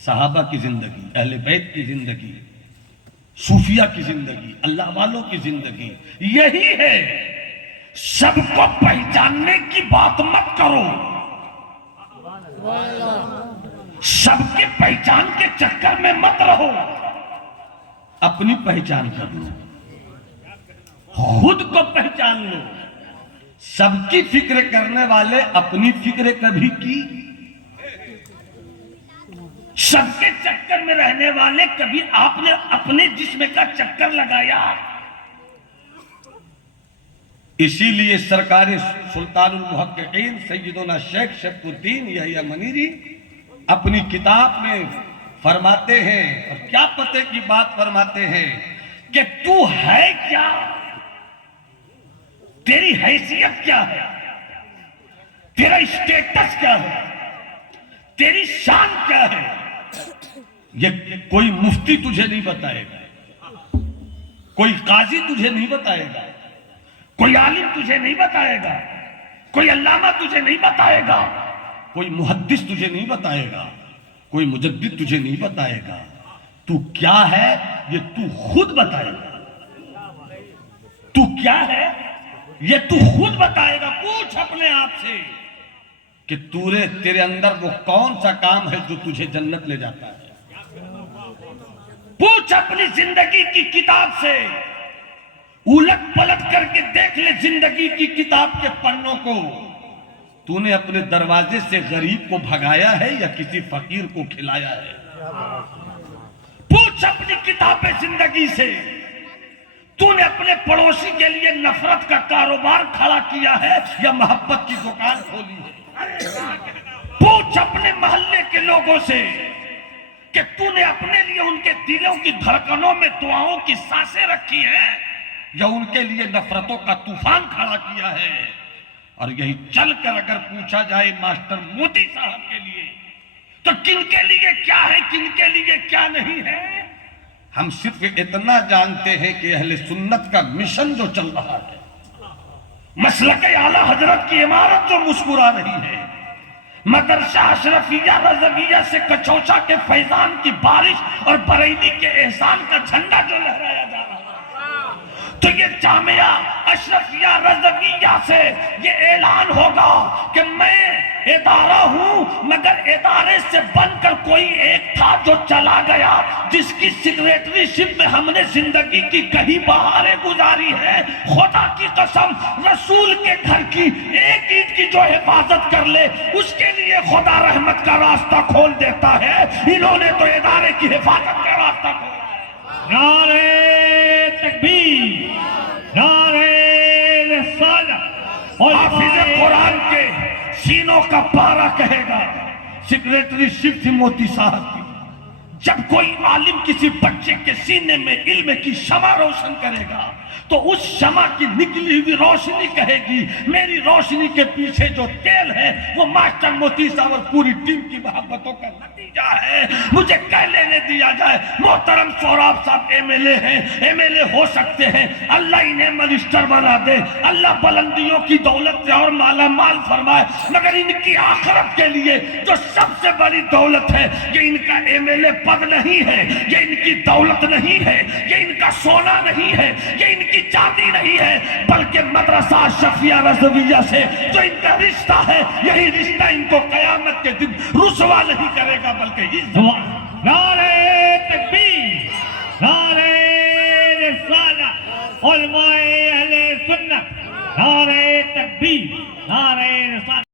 صحابہ کی زندگی، اہل بیت کی زندگی، صوفیہ کی زندگی، اللہ والوں کی زندگی یہی ہے۔ سب کو پہچاننے کی بات مت کرو، سب کے پہچان کے چکر میں مت رہو، اپنی پہچان کر لو، خود کو پہچان لو۔ سب کی فکر کرنے والے اپنی فکر کبھی کی، سب کے چکر میں رہنے والے کبھی آپ نے اپنے جسم کا چکر لگایا؟ اسی لیے سرکار سلطان المحققین سیدنا شیخ شرف الدین یحییٰ منیری اپنی کتاب میں فرماتے ہیں، اور کیا پتے کی بات فرماتے ہیں کہ تو ہے کیا، تیری حیثیت کیا ہے، تیرا اسٹیٹس کیا ہے، تیری شان کیا ہے، یہ کوئی مفتی تجھے نہیں بتائے گا، کوئی قاضی تجھے نہیں بتائے گا، کوئی عالم تجھے نہیں بتائے گا، کوئی علامہ تجھے نہیں بتائے گا، کوئی محدث تجھے نہیں بتائے گا، کوئی مجدد تجھے نہیں بتائے گا۔ تو کیا ہے یہ تو خود بتائے گا، تو کیا ہے یہ تو خود بتائے گا۔ پوچھ اپنے آپ سے کہ تیرے اندر وہ کون سا کام ہے جو تجھے جنت لے جاتا ہے۔ پوچھ اپنی زندگی کی کتاب سے، الٹ پلٹ کر کے دیکھ لے زندگی کی کتاب کے پنوں کو، تو نے اپنے دروازے سے غریب کو بھگایا ہے یا کسی فقیر کو کھلایا ہے؟ پوچھ اپنی کتاب زندگی سے، تو نے اپنے پڑوسی کے لیے نفرت کا کاروبار کھڑا کیا ہے یا محبت کی دکان کھولی ہے؟ پوچھ اپنے محلے کے لوگوں سے کہ تو نے اپنے لیے ان کے دلوں کی دھڑکنوں میں دعاؤں کی سانسیں رکھی ہیں یا ان کے لیے نفرتوں کا طوفان کھڑا کیا ہے؟ اور یہی چل کر اگر پوچھا جائے ماسٹر مودی صاحب کے لیے تو کن کے لیے کیا ہے، کن کے لیے کیا نہیں ہے؟ ہم صرف اتنا جانتے ہیں کہ اہل سنت کا مشن جو چل رہا ہے، مسلک اعلیٰ حضرت کی عمارت جو مسکرا رہی ہے، مدرسہ اشرفیہ رضویہ سے کچوچا کے فیضان کی بارش اور بریلی کے احسان کا جھنڈا جو لہرایا جا رہا ہے، تو یہ جامعہ اشرفیہ رضویہ سے یہ اعلان ہوگا کہ میں ادارہ ہوں، مگر ادارے سے بن کر کوئی ایک تھا جو چلا گیا، جس کی سیکریٹری شپ میں ہم نے زندگی کی کئی بہاریں گزاری ہے۔ خدا کی قسم، رسول کے گھر کی ایک اینٹ کی جو حفاظت کر لے اس کے لیے خدا رحمت کا راستہ کھول دیتا ہے۔ انہوں نے تو ادارے کی حفاظت کا راستہ کھولا ہے۔ نعرہ تکبیر، نعرہ رسالت، اور حافظ قرآن کے سینوں کا پارا کہے گا، سیکریٹری شپ تھی موتی صاحب کی۔ جب کوئی عالم کسی بچے کے سینے میں علم کی شمع روشن کرے گا تو اس شمع کی نکلی ہوئی روشنی کہے گی میری روشنی کے پیچھے جو تیل ہے وہ ماسٹر موتی صاحب اور پوری ٹیم کی محبتوں کا نتیجہ ہے۔ مجھے کہہ لینے دیا جائے، محترم سوراب صاحب ایم ایل اے ہیں، ایم ایل اے ہو سکتے ہیں، اللہ انہیں منسٹر بنا دے، اللہ بلندیوں کی دولت سے اور مالا مال فرمائے، مگر ان کی آخرت کے لیے جو سب سے بڑی دولت ہے یہ ان کا ایم ایل اے پد نہیں ہے، یہ ان کی دولت نہیں ہے، یہ ان کا سونا نہیں ہے، یہ ان کی چاندی نہیں ہے، بلکہ مدرسہ اشرفیہ رضویہ سے جو ان کا رشتہ ہے، یہی رشتہ ان کو قیامت کے دن رسوا نہیں کرے گا بلکہ عزت۔ نعرہ تکبیر، نعرہ رسالت، علماء اہل سنت، نعرہ تکبیر، نعرہ رسالت۔